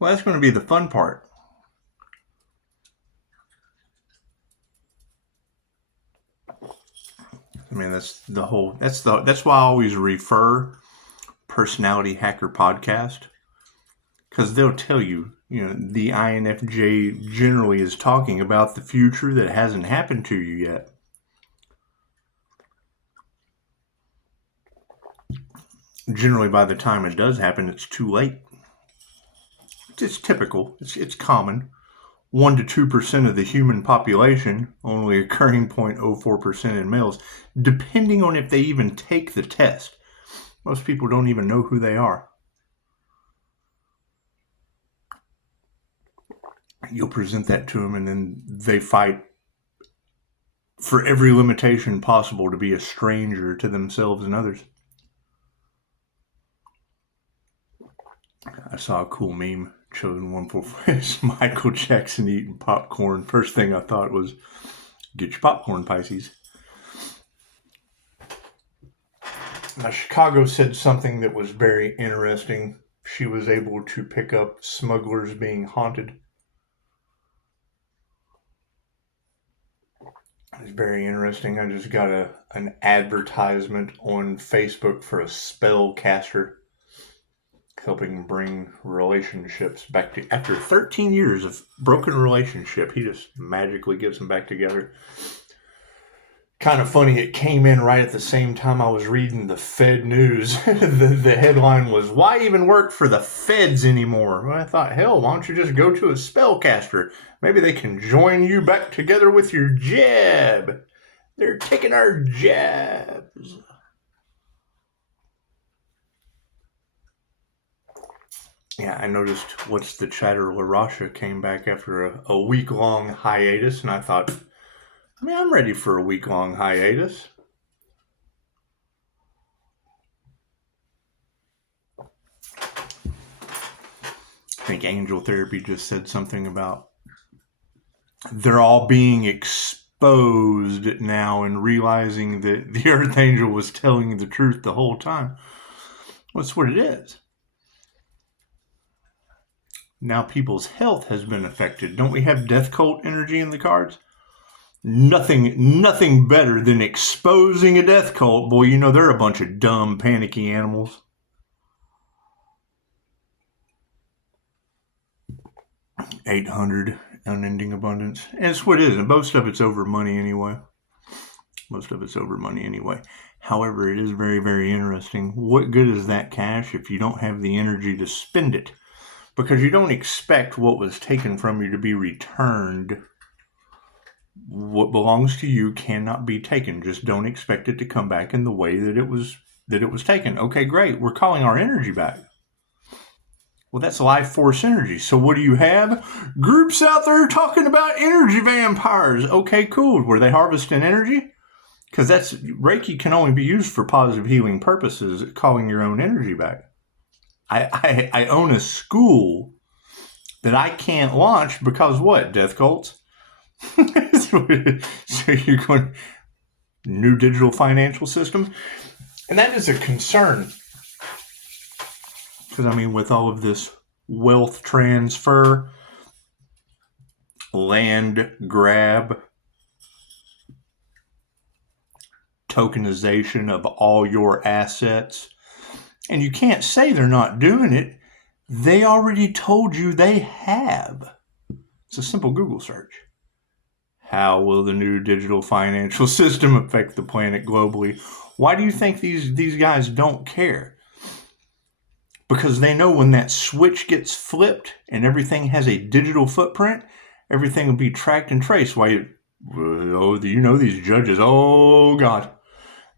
Well, that's going to be the fun part. I mean, that's why I always refer Personality Hacker Podcast, because they'll tell you, the INFJ generally is talking about the future that hasn't happened to you yet. Generally, by the time it does happen, it's too late. It's typical. It's common. 1 to 2% of the human population, only occurring 0.04% in males, depending on if they even take the test. Most people don't even know who they are. You'll present that to them, and then they fight for every limitation possible to be a stranger to themselves and others. I saw a cool meme. Chosen 144 is Michael Jackson eating popcorn. First thing I thought was, get your popcorn, Pisces. Now, Chicago said something that was very interesting. She was able to pick up smugglers being haunted. It's very interesting. I just got an advertisement on Facebook for a spell caster, helping bring relationships back to, after 13 years of broken relationship, he just magically gets them back together. Kind of funny, it came in right at the same time I was reading the Fed news. the headline was, why even work for the Feds anymore? Well, I thought, hell, why don't you just go to a spellcaster? Maybe they can join you back together with your jab. They're taking our jabs. Yeah, I noticed What's the Chatter LaRasha came back after a week-long hiatus, and I thought, I'm ready for a week-long hiatus. I think Angel Therapy just said something about they're all being exposed now and realizing that the Archangel was telling the truth the whole time. Well, that's what it is. Now people's health has been affected. Don't we have death cult energy in the cards? Nothing better than exposing a death cult. Boy, they're a bunch of dumb, panicky animals. $800 unending abundance. And it's what it is. And most of it's over money anyway. However, it is very, very interesting. What good is that cash if you don't have the energy to spend it? Because you don't expect what was taken from you to be returned. What belongs to you cannot be taken. Just don't expect it to come back in the way that it was taken. Okay, great. We're calling our energy back. Well, that's life force energy. So what do you have? Groups out there talking about energy vampires. Okay, cool. Were they harvesting energy? Because Reiki can only be used for positive healing purposes, calling your own energy back. I own a school that I can't launch because what? Death cults? So you're going new digital financial systems? And that is a concern. Because, with all of this wealth transfer, land grab, tokenization of all your assets, and you can't say they're not doing it. They already told you they have. It's a simple Google search. How will the new digital financial system affect the planet globally? Why do you think these guys don't care? Because they know when that switch gets flipped and everything has a digital footprint, everything will be tracked and traced. These judges, oh God,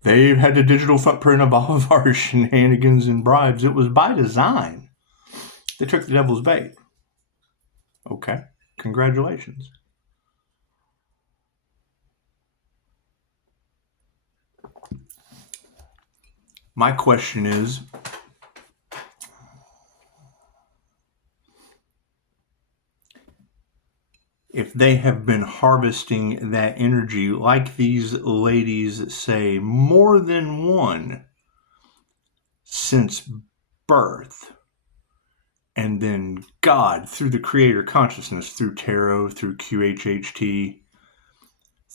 they've had the digital footprint of all of our shenanigans and bribes. It was by design. They took the devil's bait. Okay, congratulations. My question is, if they have been harvesting that energy, like these ladies say, more than one since birth, and then God through the creator consciousness, through tarot, through QHHT,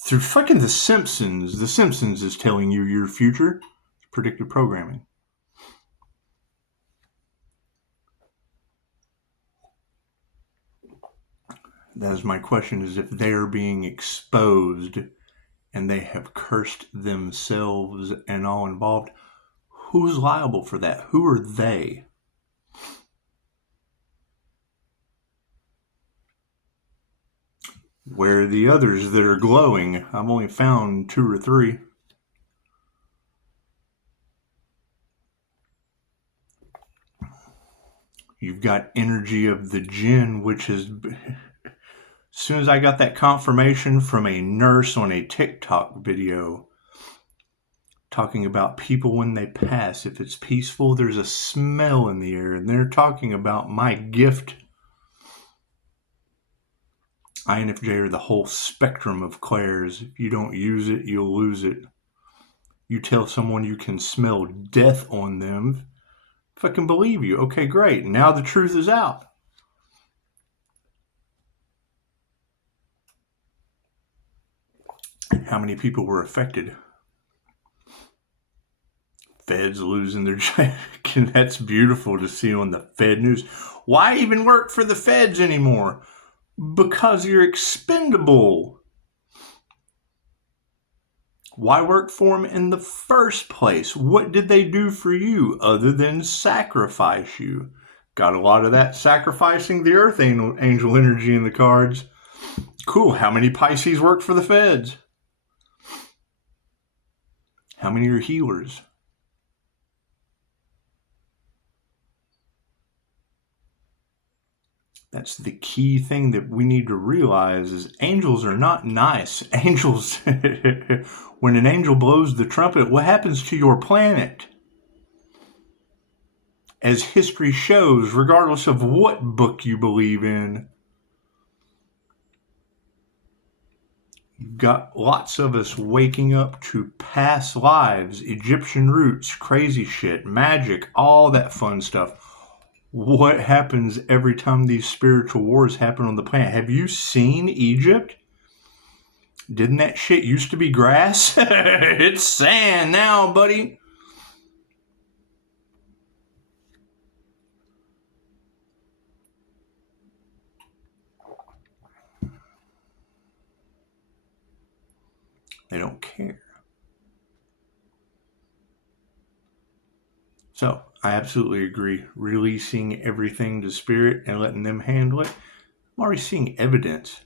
through fucking The Simpsons. The Simpsons is telling you your future. It's predictive programming. That is my question, is if they are being exposed and they have cursed themselves and all involved, who's liable for that? Who are they? Where are the others that are glowing? I've only found 2 or 3. You've got energy of the jinn, which is... As soon as I got that confirmation from a nurse on a TikTok video talking about people when they pass, if it's peaceful, there's a smell in the air, and they're talking about my gift. INFJ are the whole spectrum of clairs. If you don't use it, you'll lose it. You tell someone you can smell death on them, fucking believe you. Okay, great. Now the truth is out. How many people were affected? Feds losing their job. That's beautiful to see on the Fed news. Why even work for the feds anymore? Because you're expendable. Why work for them in the first place? What did they do for you other than sacrifice you? Got a lot of that sacrificing the earth angel energy in the cards. Cool. How many Pisces work for the feds? How many are healers? That's the key thing that we need to realize is angels are not nice. Angels, when an angel blows the trumpet, what happens to your planet? As history shows, regardless of what book you believe in, you've got lots of us waking up to past lives, Egyptian roots, crazy shit, magic, all that fun stuff. What happens every time these spiritual wars happen on the planet? Have you seen Egypt? Didn't that shit used to be grass? It's sand now, buddy. They don't care. So, I absolutely agree. Releasing everything to spirit and letting them handle it. I'm already seeing evidence.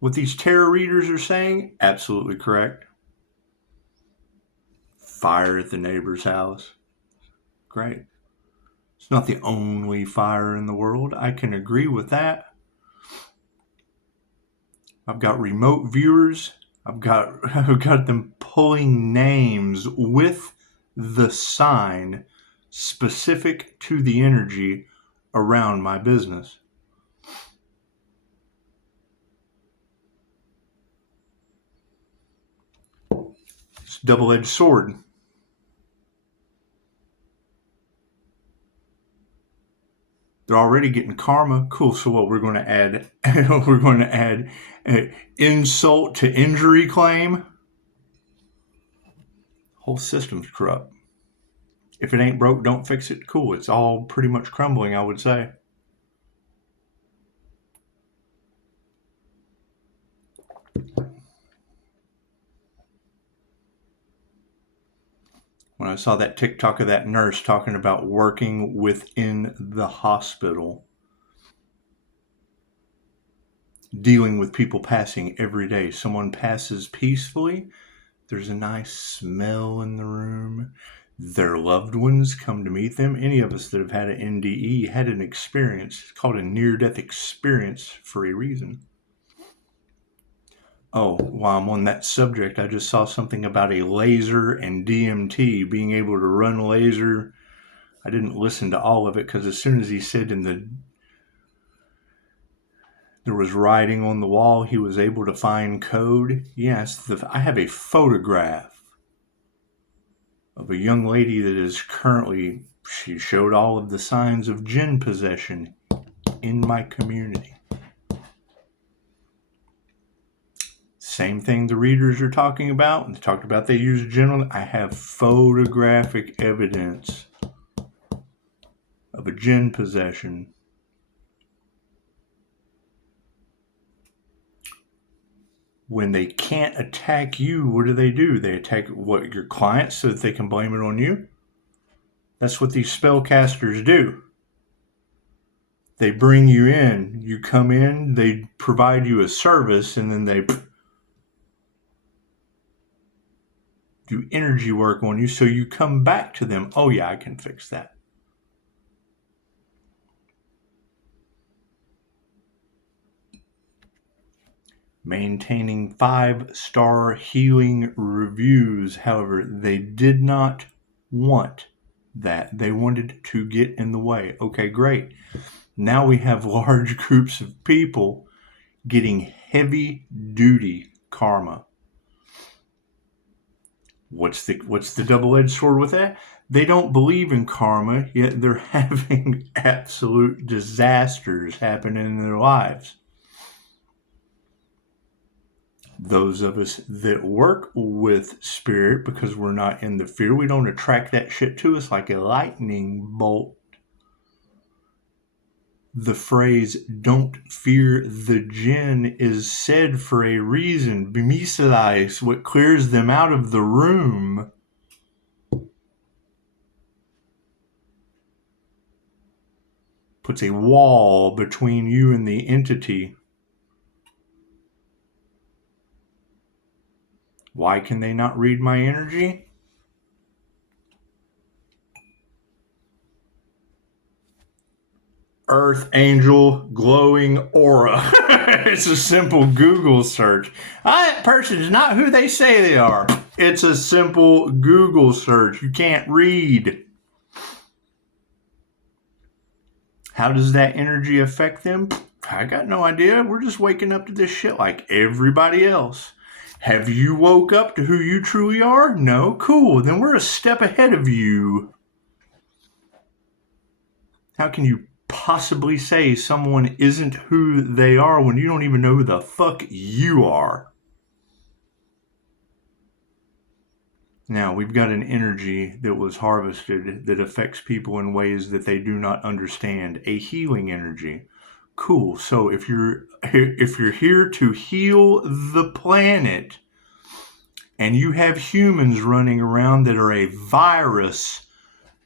What these tarot readers are saying, absolutely correct. Fire at the neighbor's house. Great. It's not the only fire in the world. I can agree with that. I've got remote viewers. I've got them pulling names with the sign specific to the energy around my business. It's a double-edged sword. They're already getting karma. Cool. So what? We're going to add insult to injury claim. Whole system's corrupt. If it ain't broke, don't fix it. Cool. It's all pretty much crumbling, I would say. When I saw that TikTok of that nurse talking about working within the hospital, dealing with people passing every day. Someone passes peacefully. There's a nice smell in the room. Their loved ones come to meet them. Any of us that have had an NDE had an experience. It's called a near-death experience for a reason. Oh, while I'm on that subject, I just saw something about a laser and DMT, being able to run laser. I didn't listen to all of it because as soon as he said there was writing on the wall, he was able to find code. Yes, I have a photograph of a young lady that is currently She showed all of the signs of jinn possession in my community. Same thing the readers are talking about. They talked about they use jinn. I have photographic evidence of a jinn possession. When they can't attack you, what do? They attack your clients so that they can blame it on you? That's what these spellcasters do. They bring you in, you come in, they provide you a service, and then they do energy work on you, so you come back to them. Oh yeah, I can fix that. Maintaining 5-star healing reviews. However, they did not want that. They wanted to get in the way. Okay, great. Now we have large groups of people getting heavy duty karma. What's the double-edged sword with that? They don't believe in karma, yet they're having absolute disasters happen in their lives. Those of us that work with spirit, because we're not in the fear, we don't attract that shit to us like a lightning bolt. The phrase, don't fear the jinn, is said for a reason. Bimisalais, what clears them out of the room. Puts a wall between you and the entity. Why can they not read my energy? Earth Angel glowing aura. It's a simple Google search. That person is not who they say they are. It's a simple Google search. You can't read. How does that energy affect them? I got no idea. We're just waking up to this shit like everybody else. Have you woke up to who you truly are? No? Cool. Then we're a step ahead of you. How can you possibly say someone isn't who they are when you don't even know who the fuck you are? Now, we've got an energy that was harvested that affects people in ways that they do not understand. A healing energy. Cool. So if you're here to heal the planet and you have humans running around that are a virus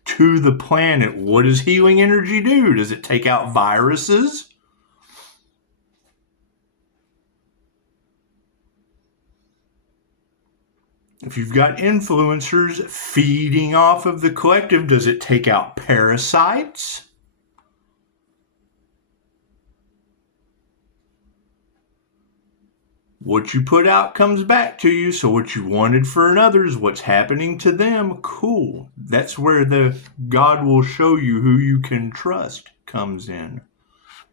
to the planet, what does healing energy do? Does it take out viruses? If you've got influencers feeding off of the collective, does it take out parasites? What you put out comes back to you, so what you wanted for another, what's happening to them, cool. That's where the God will show you who you can trust comes in.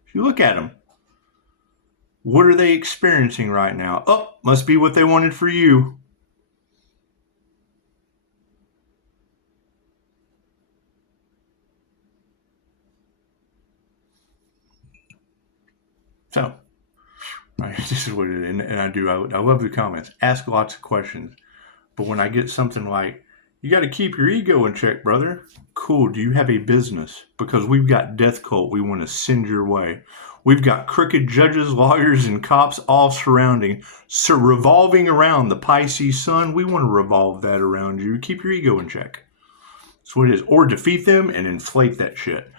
If you look at them, what are they experiencing right now? Oh, must be what they wanted for you. So, right, this is what it is, and I love the comments. Ask lots of questions, but when I get something like, you got to keep your ego in check, brother. Cool. Do you have a business? Because we've got death cult we want to send your way. We've got crooked judges, lawyers, and cops all surrounding, so revolving around the Pisces sun. We want to revolve that around you. Keep your ego in check. That's what it is. Or defeat them and inflate that shit.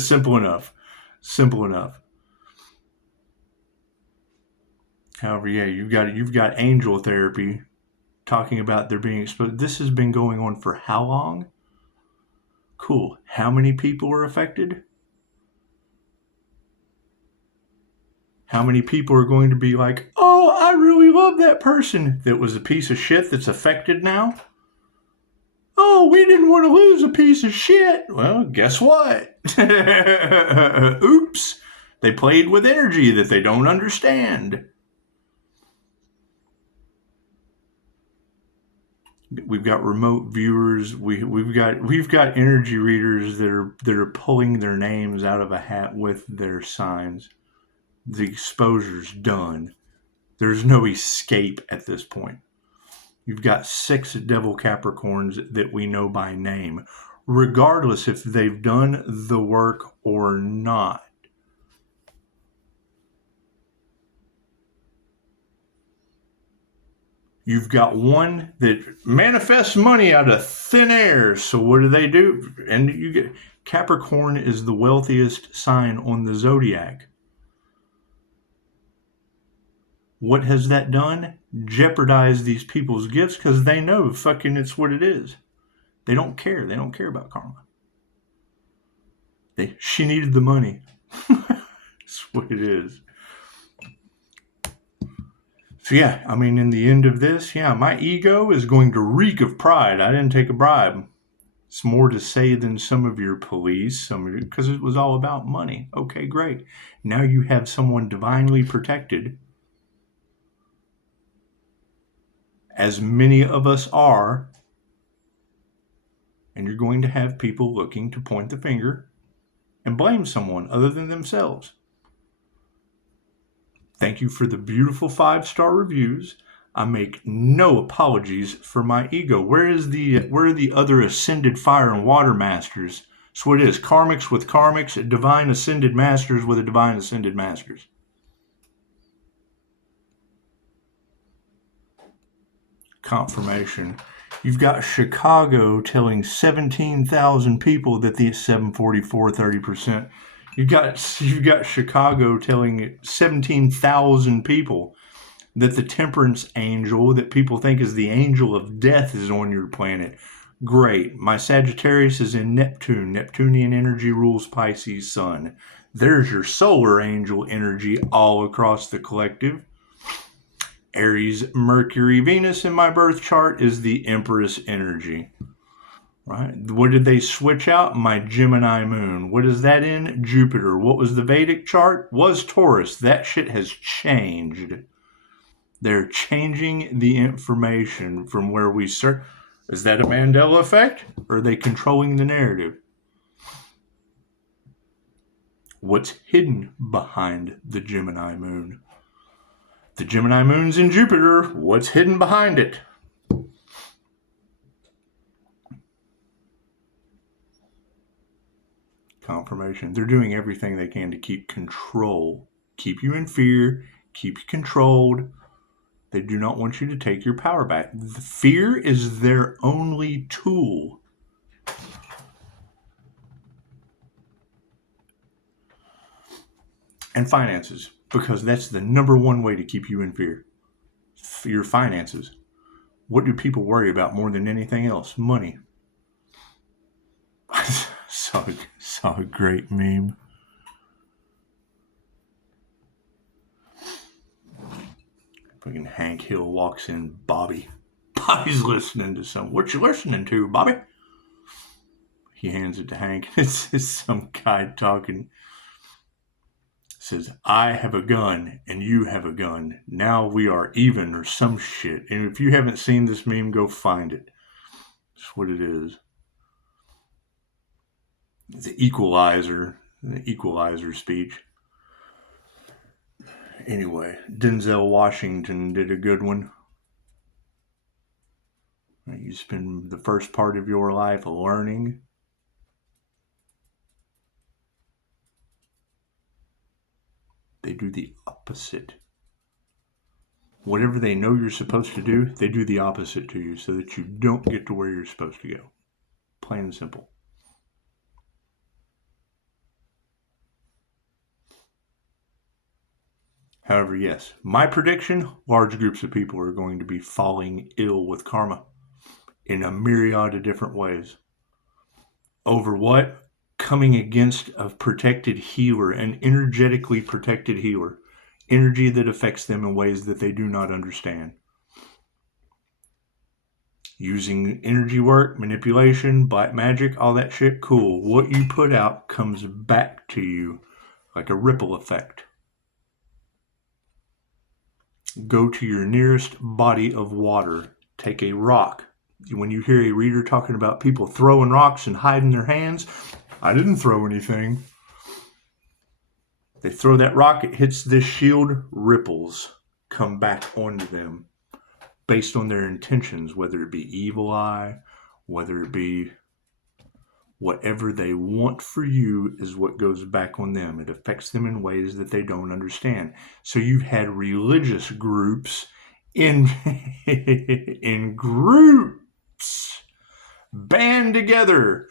Simple enough. Simple enough. However, yeah, you've got angel therapy talking about there being exposed. This has been going on for how long? Cool. How many people are affected? How many people are going to be like, oh, I really love that person that was a piece of shit that's affected now? Oh, we didn't want to lose a piece of shit. Well, guess what? Oops. They played with energy that they don't understand. We've got remote viewers. We've got energy readers that are pulling their names out of a hat with their signs. The exposure's done. There's no escape at this point. You've got 6 devil Capricorns that we know by name, regardless if they've done the work or not. You've got one that manifests money out of thin air. So what do? And you get Capricorn is the wealthiest sign on the zodiac. What has that done? Jeopardize these people's gifts because they know fucking it's what it is. They don't care. They don't care about karma. She needed the money. That's what it is. So yeah, I mean, in the end of this, yeah, my ego is going to reek of pride. I didn't take a bribe. It's more to say than some of your police, because it was all about money. Okay, great. Now you have someone divinely protected, as many of us are, and you're going to have people looking to point the finger and blame someone other than themselves. Thank you for the beautiful 5-star reviews. I make no apologies for my ego. Where are the other ascended fire and water masters? So it is karmics with karmics, divine ascended masters with a divine ascended masters. Confirmation. You've got Chicago telling 17,000 people that the 744 30%. You've got Chicago telling 17,000 people that the temperance angel that people think is the angel of death is on your planet. Great. My Sagittarius is in Neptune. Neptunian energy rules Pisces sun. There's your solar angel energy all across the collective. Aries, Mercury, Venus in my birth chart is the Empress energy. Right? What did they switch out? My Gemini moon. What is that in? Jupiter. What was the Vedic chart? Was Taurus. That shit has changed. They're changing the information from where we start. Is that a Mandela effect? Or are they controlling the narrative? What's hidden behind the Gemini moon? The Gemini moon's in Jupiter. What's hidden behind it? Confirmation. They're doing everything they can to keep control. Keep you in fear. Keep you controlled. They do not want you to take your power back. The fear is their only tool. And finances, because that's the number one way to keep you in fear. Your finances. What do people worry about more than anything else? Money. saw a great meme. Fucking Hank Hill walks in, Bobby's listening to some. What you listening to, Bobby? He hands it to Hank. It's some guy talking. Says, I have a gun and you have a gun. Now we are even, or some shit. And if you haven't seen this meme, go find it. That's what it is. The equalizer speech. Anyway, Denzel Washington did a good one. You spend the first part of your life learning. They do the opposite. Whatever they know you're supposed to do, they do the opposite to you so that you don't get to where you're supposed to go. Plain and simple. However, yes, my prediction, large groups of people are going to be falling ill with karma in a myriad of different ways. Over what? Coming against a protected healer, an energetically protected healer. Energy that affects them in ways that they do not understand. Using energy work, manipulation, black magic, all that shit, cool. What you put out comes back to you like a ripple effect. Go to your nearest body of water. Take a rock. When you hear a reader talking about people throwing rocks and hiding their hands, I didn't throw anything. They throw that rock, it hits this shield, ripples come back onto them based on their intentions, whether it be evil eye, whether it be whatever they want for you is what goes back on them. It affects them in ways that they don't understand. So you've had religious groups in groups band together,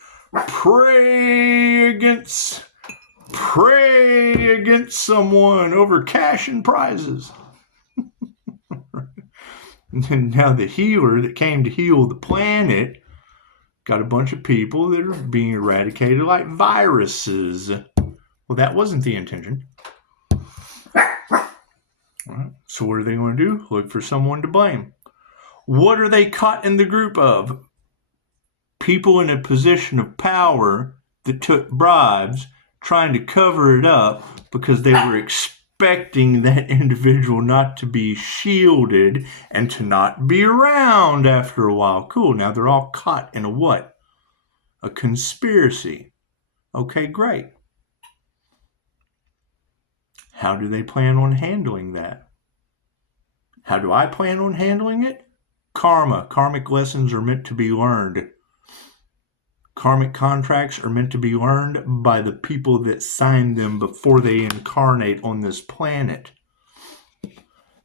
pray against someone over cash and prizes. And now the healer that came to heal the planet got a bunch of people that are being eradicated like viruses. Well, that wasn't the intention. All right. So what are they going to do? Look for someone to blame. What are they caught in the group of? People in a position of power that took bribes, trying to cover it up because they were expecting that individual not to be shielded and to not be around after a while. Cool. Now they're all caught in a what? A conspiracy. Okay, great. How do they plan on handling that? How do I plan on handling it? Karma. Karmic lessons are meant to be learned. Karmic contracts are meant to be learned by the people that signed them before they incarnate on this planet.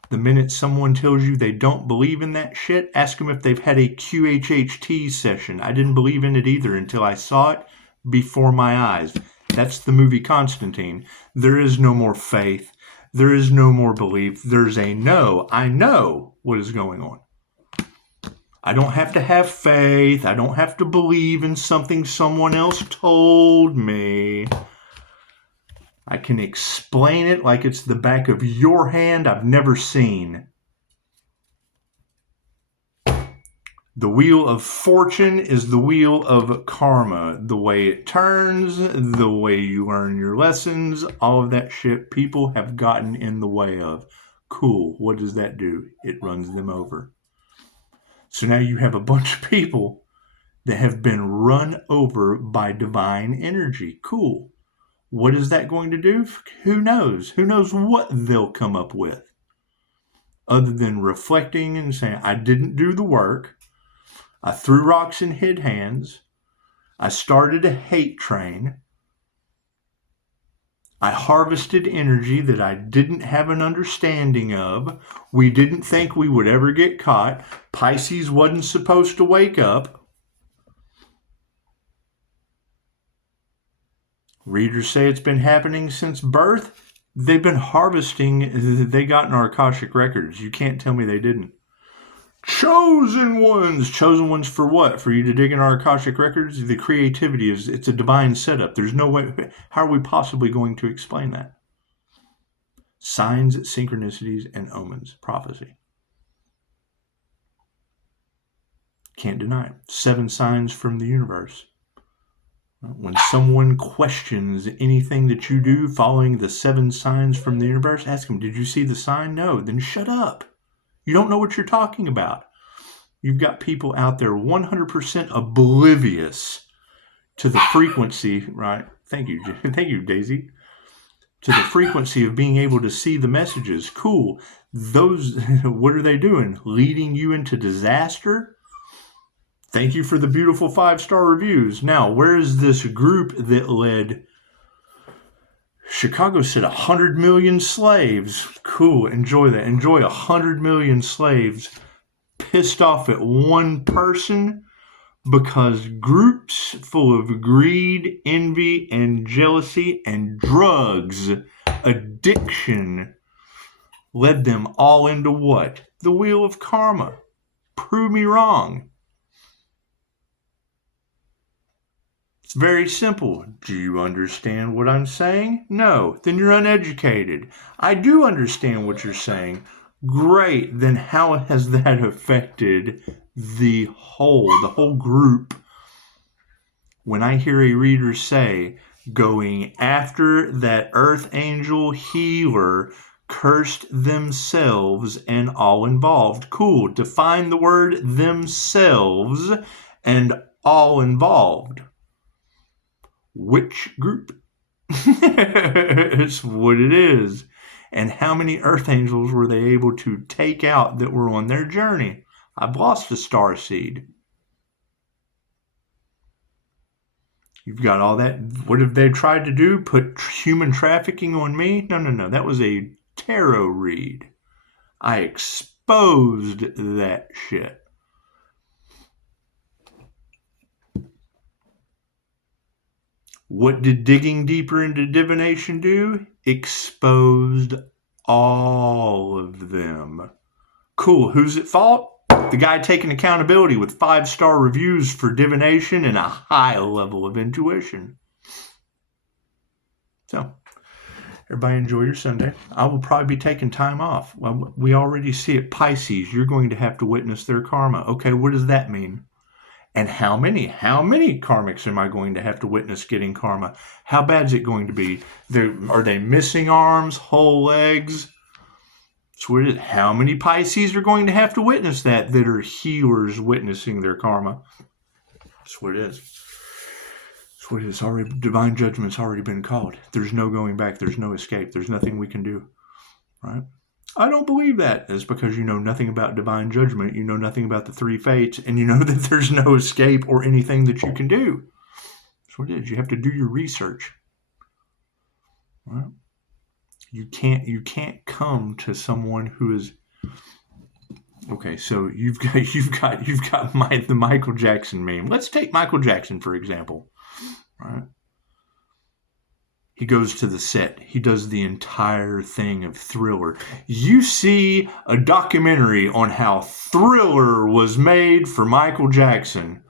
The minute someone tells you they don't believe in that shit, ask them if they've had a QHHT session. I didn't believe in it either until I saw it before my eyes. That's the movie Constantine. There is no more faith. There is no more belief. There's a no. I know what is going on. I don't have to have faith. I don't have to believe in something someone else told me. I can explain it like it's the back of your hand I've never seen. The wheel of fortune is the wheel of karma. The way it turns, the way you learn your lessons, all of that shit people have gotten in the way of. Cool. What does that do? It runs them over. So now you have a bunch of people that have been run over by divine energy. Cool. What is that going to do? Who knows? Who knows what they'll come up with? Other than reflecting and saying, I didn't do the work. I threw rocks and hid hands. I started a hate train. I harvested energy that I didn't have an understanding of. We didn't think we would ever get caught. Pisces wasn't supposed to wake up. Readers say it's been happening since birth. They've been harvesting. They got in our Akashic records. You can't tell me they didn't. Chosen ones. Chosen ones for what? For you to dig in our Akashic records? The creativity is, it's a divine setup. There's no way. How are we possibly going to explain that? Signs, synchronicities, and omens. Prophecy. Can't deny it. 7 signs from the universe. When someone questions anything that you do following the 7 signs from the universe, ask them, did you see the sign? No. Then shut up. You don't know what you're talking about. You've got people out there 100% oblivious to the frequency, right? Thank you, Daisy. To the frequency of being able to see the messages. Cool. Those, what are they doing? Leading you into disaster? Thank you for the beautiful 5-star reviews. Now, where is this group that led? Chicago said 100 million slaves. Cool, enjoy that. Enjoy 100 million slaves pissed off at one person because groups full of greed, envy, and jealousy and drugs, addiction, led them all into what? The wheel of karma. Prove me wrong. It's very simple. Do you understand what I'm saying? No. Then you're uneducated. I do understand what you're saying. Great. Then how has that affected the whole group? When I hear a reader say, going after that earth angel healer cursed themselves and all involved. Cool. Define the word themselves and all involved. Which group? It's what it is. And how many earth angels were they able to take out that were on their journey? I've lost a star seed. You've got all that. What have they tried to do? Put human trafficking on me? No. That was a tarot read. I exposed that shit. What did digging deeper into divination do? Exposed all of them. Cool. Who's at fault? The guy taking accountability with 5-star reviews for divination and a high level of intuition. So, everybody enjoy your Sunday. I will probably be taking time off. Well, we already see it. Pisces, you're going to have to witness their karma. Okay, what does that mean? And how many karmics am I going to have to witness getting karma? How bad is it going to be? Are they missing arms, whole legs? So what is it? How many Pisces are going to have to witness that are healers witnessing their karma? That's what it is. That's what it is. Already, divine judgment's already been called. There's no going back. There's no escape. There's nothing we can do. Right? I don't believe that. It's because you know nothing about divine judgment. You know nothing about the 3 fates, and you know that there's no escape or anything that you can do. That's what it is. You have to do your research. Right? You can't come to someone who is okay. So you've got the Michael Jackson meme. Let's take Michael Jackson for example. Right? He goes to the set. He does the entire thing of Thriller. You see a documentary on how Thriller was made for Michael Jackson.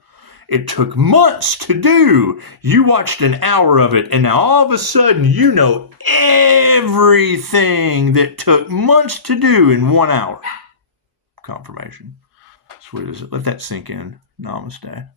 It took months to do. You watched an hour of it, and now all of a sudden you know everything that took months to do in 1 hour. Confirmation. Sweet as it. Let that sink in. Namaste.